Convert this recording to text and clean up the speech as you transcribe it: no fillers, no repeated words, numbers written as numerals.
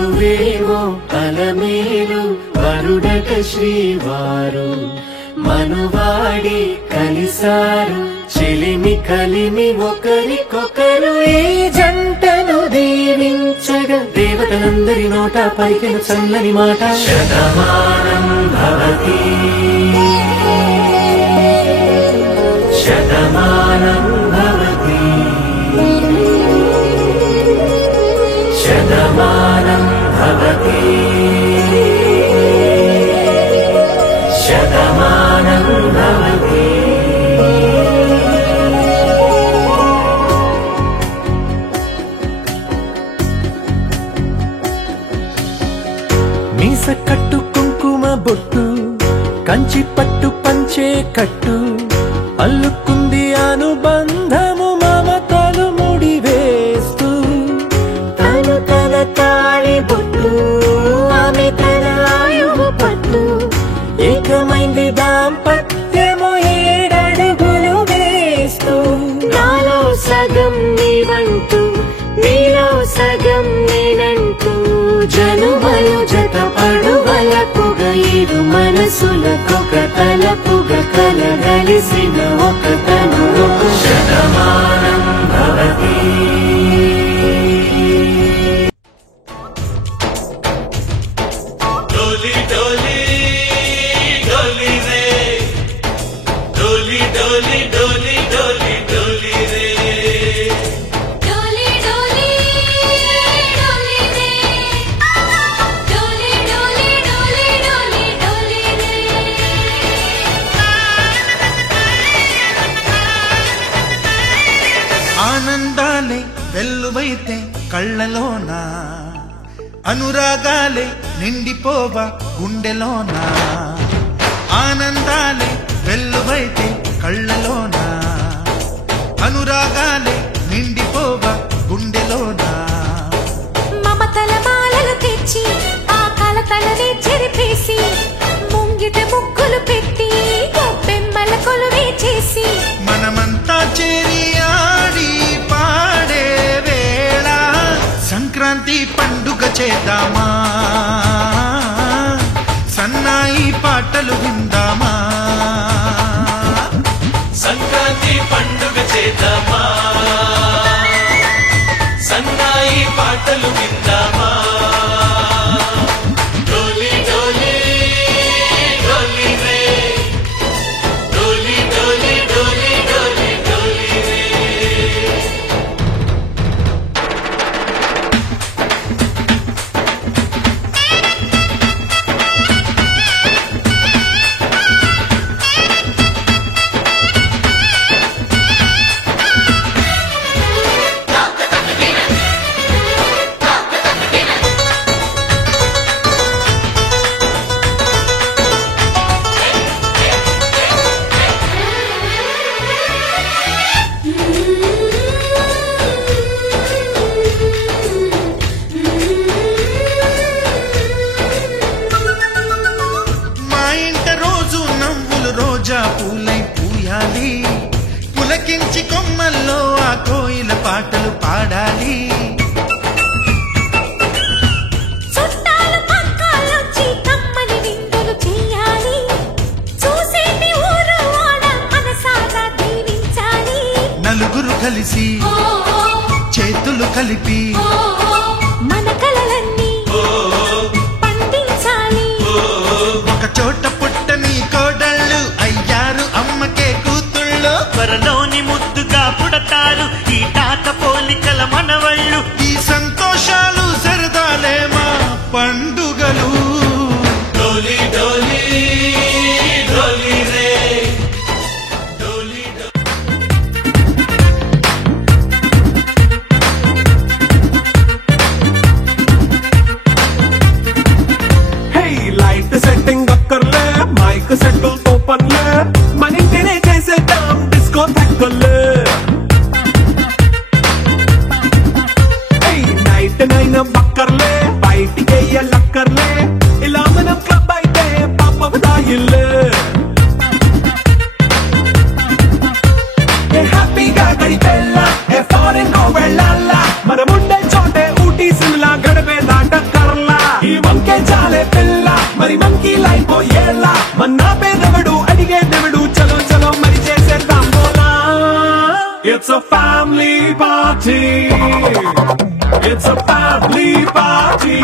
వధువేమో అలమేలు వరుడట శ్రీవారు మనువాడి కలిసారు చెలిమి కలిమి ఒకరికొకరు ఈ జంటను దీవించగా దేవతలందరి నోట పలికిన చల్లని మాట శతమానం భవతి శతమానం భవతి శతమానం భవతి శతమానం భవతి మీస కట్టు కుంకుమ బొట్టు కంచి పట్టు పంచే కట్టు అల్లుకుంది అనుబంధము మమతలు ముడివేస్తూ తను తన తాళి బొట్టు ఆమె తన ఆయువు పట్టు ఏకమైంది దాంపత్యము 7 అడుగులు వేస్తూ నాలో సగం నీవంటూ నీలో సగం నేనంటూ జనుమలు జత పడువలపుగ 7 మనసులకొక తలపుగ కలగలిసిన ఒక తను శతమానం భవతి డోలి డోలి డోలి రే డోలి డోలి డోలి డోలి డోలి రే ఆనందాలే వెల్లువైతే కళ్ళలోన అనురాగాలే నిండిపోవా గుండెలోన ఆనందాలే వెల్లువైతే కళ్ళలోన అనురాగాలే నిండిపోవా గుండెలోన మమతల మాలలు తెచ్చి ఆ కలతలనే చెరిపేసి ముంగిట ముగ్గులు పెట్టి బొమ్మెమ్మల కొలువే చేసి మనమంతా చేరి ఆడి పాడే వేళ సంక్రాంతి పండుగ చేద్దామా సన్నాయి పాటలు విందామా సంక్రాంతి పండుగ చేద్దామా సన్నాయి పాటలు విందామా డోలి డోలి డోలి రే డోలి డోలి డోలి డోలి డోలి రే పూలై పూయాలి పులకించి కొమ్మల్లో ఆ కోయిల పాటలు పాడాలి చుట్టాలు పక్కాలొచ్చి కమ్మని విందులు చేయాలి చూసేటి ఊరు వాడ మనసారా దీవించాలి నలుగురు కలిసి చేతులు కలిపి మన కలలన్నీ పండించాలి ఒక చోట పుట్టని కోడళ్ళు అయ్యారు అమ్మకే కూతుళ్ళు త్వరలోని ముద్దుగా పుడతారు ఈ తాత పోలికల మనవళ్ళు ఈ సంతోషాలు సరదాలే మా పండుగలు డోలి డోలి డోలి రే డోలి డోలి మరి మంకీ లైన్ పోయేలా మన పేదవడు అడిగే దేవుడు చలో చలో మరి చేసేద్దాం బోలా It's a family party. It's a family party.